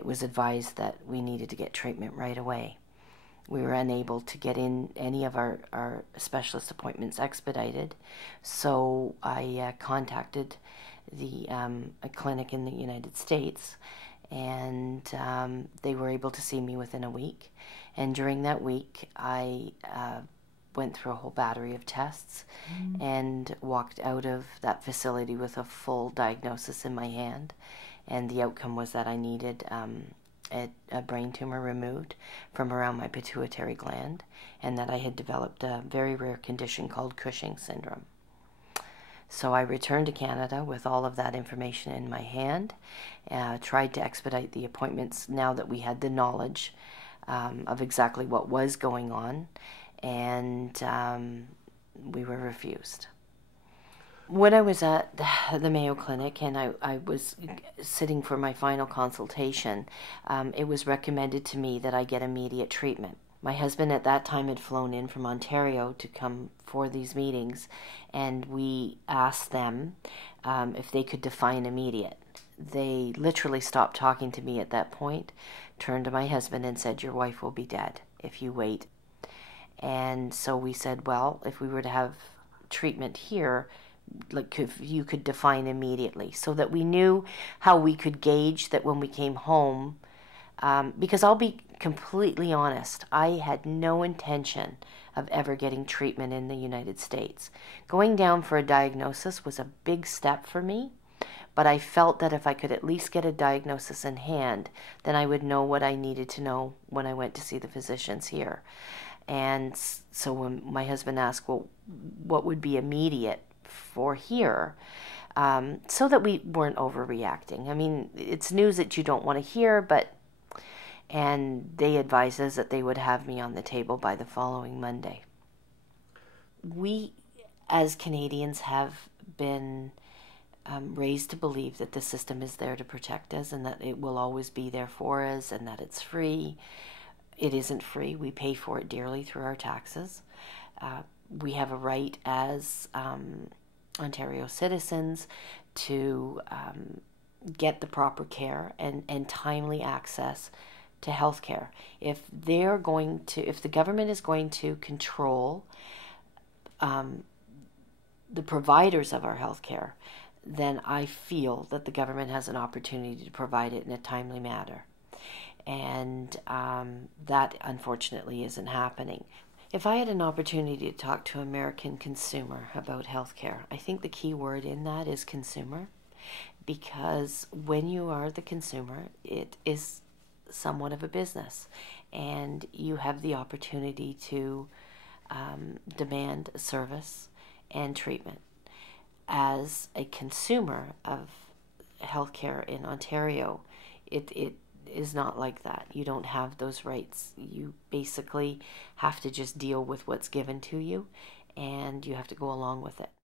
it was advised that we needed to get treatment right away. We were unable to get in any of our specialist appointments expedited, so I contacted a clinic in the United States, and they were able to see me within a week. And during that week, I went through a whole battery of tests and walked out of that facility with a full diagnosis in my hand. And the outcome was that I needed a brain tumor removed from around my pituitary gland, and that I had developed a very rare condition called Cushing's syndrome. So I returned to Canada with all of that information in my hand, tried to expedite the appointments now that we had the knowledge of exactly what was going on, and we were refused. When I was at the Mayo Clinic and I was sitting for my final consultation, it was recommended to me that I get immediate treatment. My husband at that time had flown in from Ontario to come for these meetings, and we asked them if they could define immediate. They literally stopped talking to me at that point, turned to my husband and said, "Your wife will be dead if you wait." And so we said, well, if we were to have treatment here, like if you could define immediately, so that we knew how we could gauge that when we came home, because I'll be completely honest, I had no intention of ever getting treatment in the United States. Going down for a diagnosis was a big step for me, but I felt that if I could at least get a diagnosis in hand, then I would know what I needed to know when I went to see the physicians here. And so when my husband asked, well, what would be immediate for here, so that we weren't overreacting. I mean, it's news that you don't want to hear, and they advised us that they would have me on the table by the following Monday. We, as Canadians, have been raised to believe that the system is there to protect us and that it will always be there for us and that it's free. It isn't free. We pay for it dearly through our taxes. We have a right as Ontario citizens to get the proper care and timely access to health care. If the government is going to control the providers of our health care, then I feel that the government has an opportunity to provide it in a timely manner. And that, unfortunately, isn't happening. If I had an opportunity to talk to an American consumer about healthcare, I think the key word in that is consumer, because when you are the consumer, it is somewhat of a business, and you have the opportunity to demand service and treatment. As a consumer of healthcare in Ontario, it is not like that. You don't have those rights. You basically have to just deal with what's given to you, and you have to go along with it.